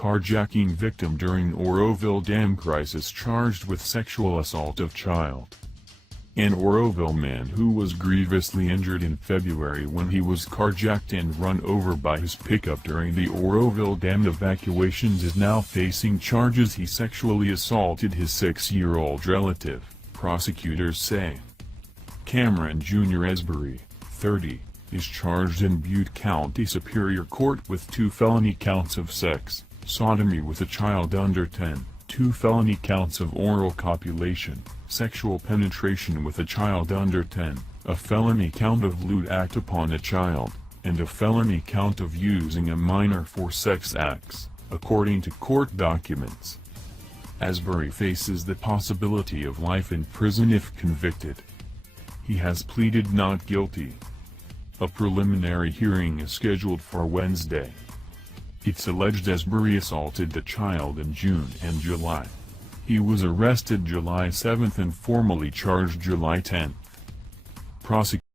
carjacking victim during Oroville dam crisis charged with sexual assault of child. An Oroville man who was grievously injured in February when he was carjacked and run over by his pickup during the Oroville dam evacuations is now facing charges he sexually assaulted his 6-year-old relative, prosecutors say. Cameron Jr. Esbury, 30, is charged in Butte County Superior Court with 2 felony counts of sex, sodomy with a child under 10, 2 felony counts of oral copulation, sexual penetration with a child under 10, a felony count of lewd act upon a child, and a felony count of using a minor for sex acts, according to court documents. Esbury faces the possibility of life in prison if convicted. He has pleaded not guilty. A preliminary hearing is scheduled for Wednesday. It's alleged Esbury assaulted the child in June and July. He was arrested July 7 and formally charged July 10.